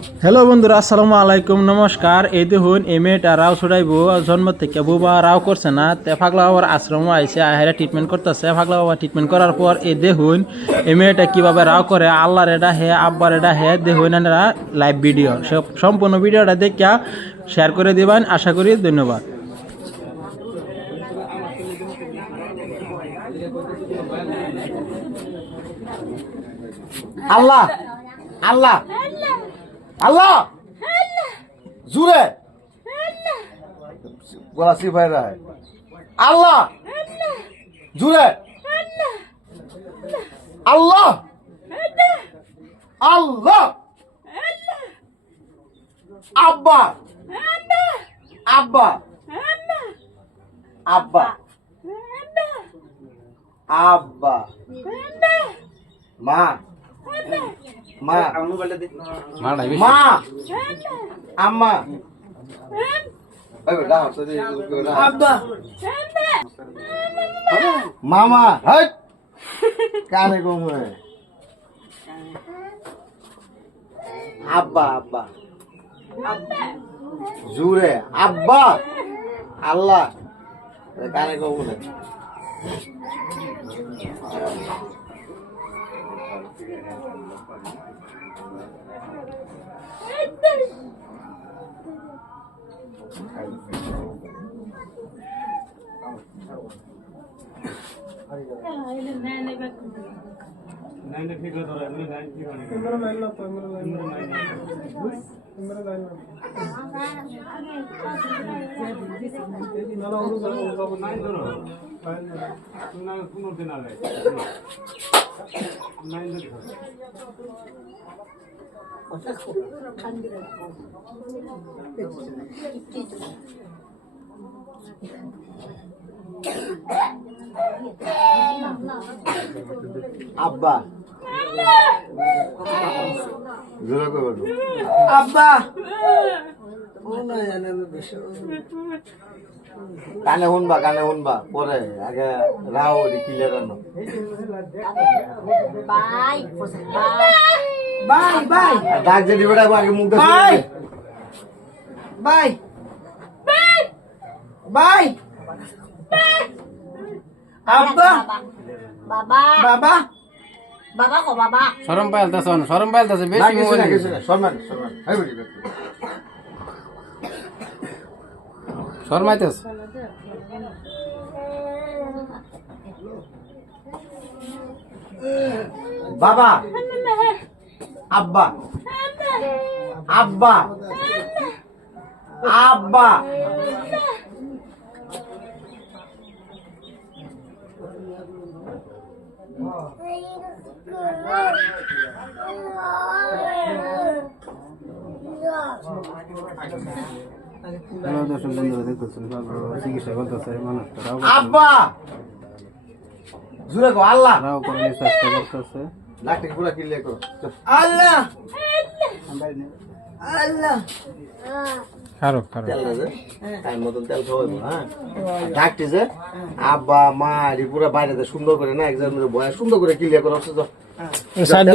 Hello বন্ধুরা, আসসালামু আলাইকুম, নমস্কার। এই দেখুন এই মেয়েটা রাও ছড়াইব জন্ম থেকে বুবা রাও করছে না, তে ফাগলা বাবার আশ্রমও আইসে আহেরা ট্রিটমেন্ট করতেছে। ফাগলা বাবা ট্রিটমেন্ট করার পর এই দেখুন এই মেয়েটা কীভাবে রাও করে, আল্লাহর এটা হে আব্বার এটা হে দেখুন এনারা লাইভ ভিডিও। সব সম্পূর্ণ ভিডিওটা দেখিয়া শেয়ার করে দিবেন, আশা করি। ধন্যবাদ। আল্লাহ আল্লাহ আল্লাহ জুড়ে বলা সিপাই রায় আল্লাহ জুড়ে আল্লাহ আল্লাহ আব্বা আব্বা আব্বা আব্বা মা মা মা আম্মা আব্বা মামা হাই কানে ঘুমে আব্বা আব্বা জুড়ে আব্বা আল্লাহ কানে ঘুমে আব্বা আব্বা কানে শুনবা পরে আগে রাও ক্লিয়ার আনো ডাক যদি বেটা আগে মুখ বাই বাই আব্বা বাবা বাবা বাবা কো বাবা শরম পাইলতাছে বেশি মোবাইল শরমান হাই বলি শরমাইতাছ বাবা আব্বা আব্বা আব্বা চিকিৎসা করতেছে মানুষটা আব্বা জুড়ে গো আল্লাহ রাও করে চেষ্টা করতেছে। লাঠি পুরা ক্লিয়ার করো আল্লাহ আল্লাহ খারো তেল আছে টাইম মতন তেল খাওয়াবো। হ্যাঁ ডাকটি যে আব্বা মা পুরা বাইরে সুন্দর করে না একজন বয়া সুন্দর করে ক্লিয়ার করো। সাইড